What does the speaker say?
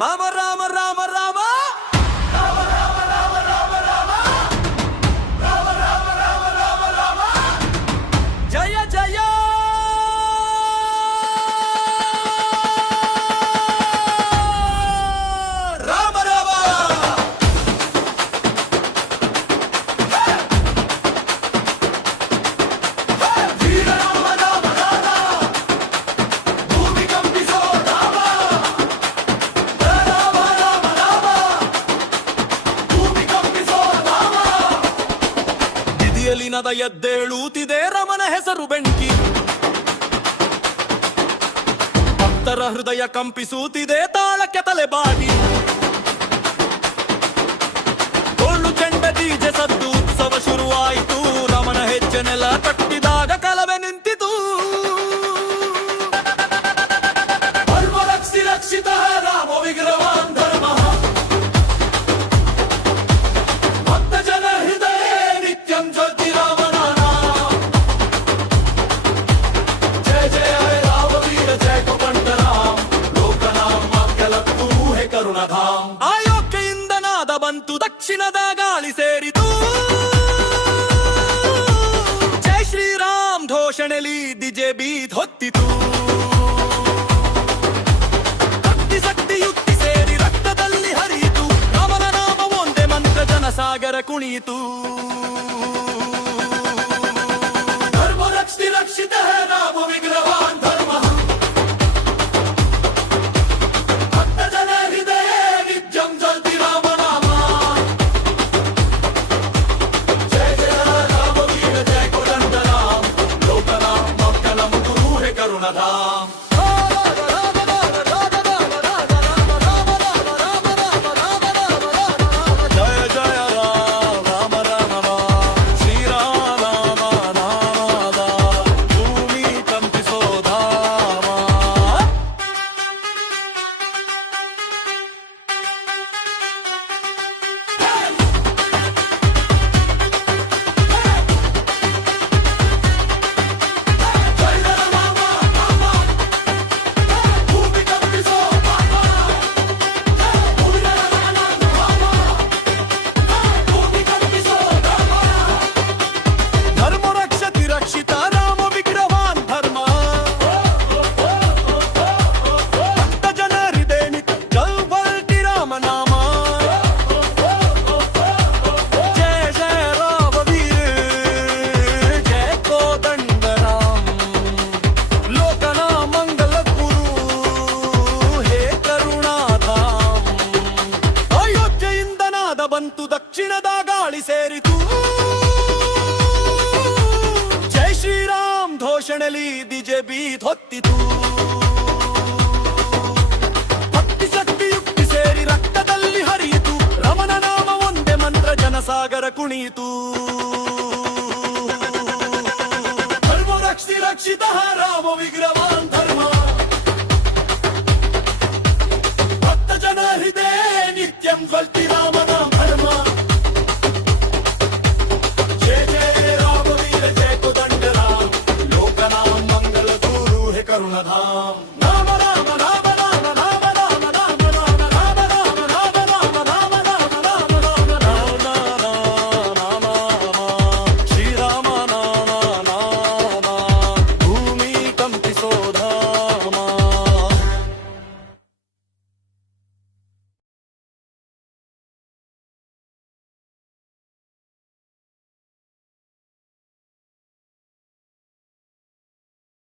ಮಾಮ ರಾಮ ರಾಮ ರಾಮ ಜಯ ಜಯ ರಾಮ ರಾಮ. ದಿದಿಯಲಿನದ ಎದ್ದೇಳುತ್ತಿದೆ ರಮನ ಹೆಸರು ಬೆಂಕಿ, ಭಕ್ತರ ಹೃದಯ ಕಂಪಿಸುತ್ತಿದೆ ತಾಳಕ್ಕೆ ತಲೆಬಾಗಿ. ಕೊಳ್ಳು ಚೆಂಡ ಡಿಜೆ ಸದ್ದು ಉತ್ಸವ ಶುರುವಾಯಿತು, ರಮನ ಹೆಜ್ಜೆ ನೆಲ ಕಟ್ಟಿದಾಗ ಕಲವೆ ನಿಂತಿತು. ರಕ್ಷಿ ರಕ್ಷಿತ ರಾಮ ವಿಗ್ರಹಾನ್ ಧರ್ಮ, ಭಕ್ತ ಜನ ಹೃದಯ ನಿತ್ಯಂ ಜ್ಯೋತಿ ರಾಮ ನಾಮ. ಜಯ ಜಯ ರಾಮ ವೀರ ಜಯ ಕುಪಂಡ ರಾಮ, ಲೋಕನಾಮ ವಾಕ್ಯಲತ್ತು ಹೇ ಕರುಣಧಾಮ. ಆಯೋಗ್ಯೆಯಿಂದ ನಾದ ಬಂತು, ದಕ್ಷಿಣದ ಗಾಳಿ ಸೇರಿತು. ಜೈ ಶ್ರೀರಾಮ್ ಘೋಷಣೆಲಿ ಡಿಜೆ ಬೀಟ್ ಹೊತ್ತಿತು. ಸಾಗರ ಕುಣಿಯಿತು. ಧರ್ಮ ರಕ್ಷಿ ರಕ್ಷಿತ ರಾಮ ವಿಗ್ರಹಾನ್ ಧರ್ಮ, ಭಕ್ತ ಜನ ಹೃದಯ ನಿತ್ಯಂ ಜ್ಯೋತಿ ರಾಮ ನಾಮ. ಜಯ ಜಯ ರಾಮ ವೀರ ಜಯ ಕುದಂಡ ರಾಮ, ಲೋಕನಾಮ ಮಕ್ಕಳಂ ಗುರು ಹೇ ಕರುಣಧಾಮ. ಬಂತು ದಕ್ಷಿಣದ ಗಾಳಿ ಸೇರಿತು. ಜೈ ಶ್ರೀರಾಮ್ ಘೋಷಣೆಲಿ ಡಿಜೆ ಬೀಟ್ ಹೊತ್ತಿತು. ಭಕ್ತಿ ಶಕ್ತಿ ಯುಕ್ತಿ ಸೇರಿ ರಕ್ತದಲ್ಲಿ ಹರಿಯಿತು, ರಮನ ನಾಮ ಒಂದೇ ಮಂತ್ರ ಜನಸಾಗರ ಕುಣಿಯಿತು. ಧರ್ಮ ರಕ್ಷಿ ರಕ್ಷಿತ ರಾಮ ವಿಗ್ರಹಾನ್ ಧರ್ಮ, ಭಕ್ತ ಜನ ಹೃದಯ ನಿತ್ಯಂ ಜ್ವಲ್ತಿ